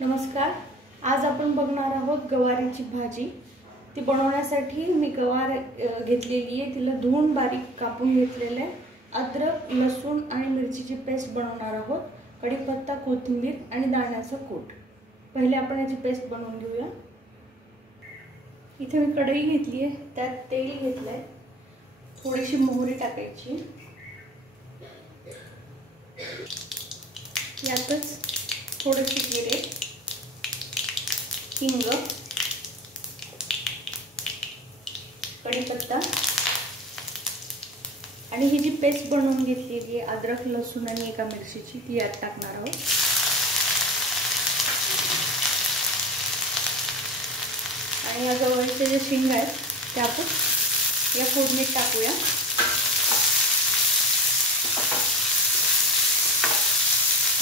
नमस्कार। आज आपण बघणार आहोत गवारीची भाजी। ती बनवण्यासाठी मी गवार घेतलेली आहे, तिला धुवून बारीक कापून घेतलेले आहे। अद्रक, लसूण आणि मिरचीची पेस्ट बनवणार आहोत। कढीपत्ता, कोथिंबीर आणि दाण्याचा कूट। पहिले आपण याची पेस्ट बनवून घेऊया। इथे मी कढई घेतली आहे, त्यात तेल घेतलंय, थोडीशी मोहरी टाकायची, यातच थोडेसे जिरे, हिंग, कढीपत्ता आणि ही जी पेस्ट बनवून घेतलेली आहे अद्रक, लसूण आणि एका मिरचीची, ती यात टाकणार आहोत। आणि या गवारीचे जे शेंगा आहेत ते आपण या फोडणीत टाकूया।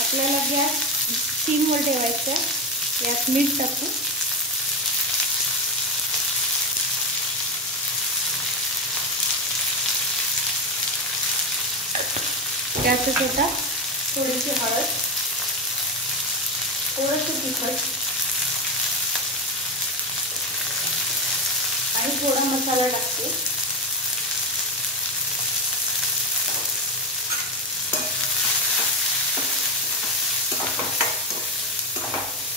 आपल्याला गॅस स्टीमवर ठेवायचा आहे। यात मीठ टाकू, त्यातच आता थोडीशी हळद, थोडंसं तिखट आणि थोडा मसाला टाकते।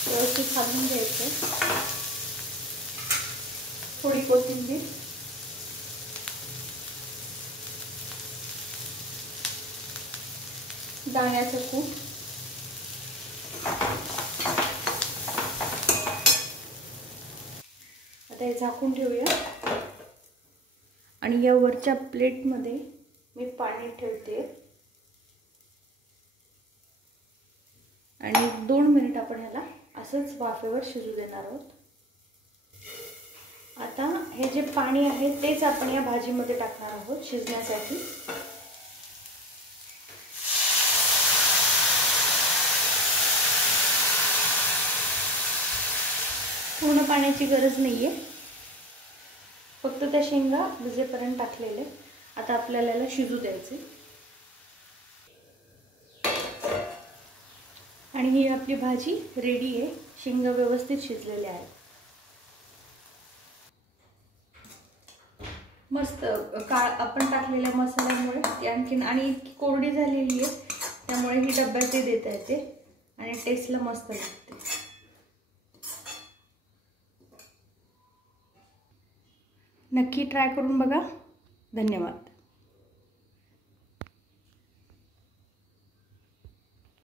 व्यवस्थित भाजून घ्यायचं। थोडी कोथिंबीर, दाण्याचं कूट, आता हे झाकून ठेवूया। आणि या वरच्या प्लेटमध्ये मी पाणी ठेवते आणि 2 मिनिट आपण ह्याला असंच वाफेवर शिजू देणार आहोत। आता हे जे पाणी आहे तेच आपण या भाजीमध्ये टाकणार आहोत शिजण्यासाठी। पूर्ण पाण्याची गरज नाहीये, फक्त त्या शेंगा भिजेपर्यंत टाकलेले। आता आपल्याला याला शिजू द्यायचे आणि ही आपली भाजी रेडी आहे। शेंगा व्यवस्थित शिजलेल्या आहेत। मस्त आपण टाकलेल्या मसाल्यामुळे ती आणखीन आणि इतकी कोरडी झालेली आहे, त्यामुळे ही डब्यात देता येते आणि टेस्टला मस्त लागते। नक्की ट्राय करून बघा। धन्यवाद।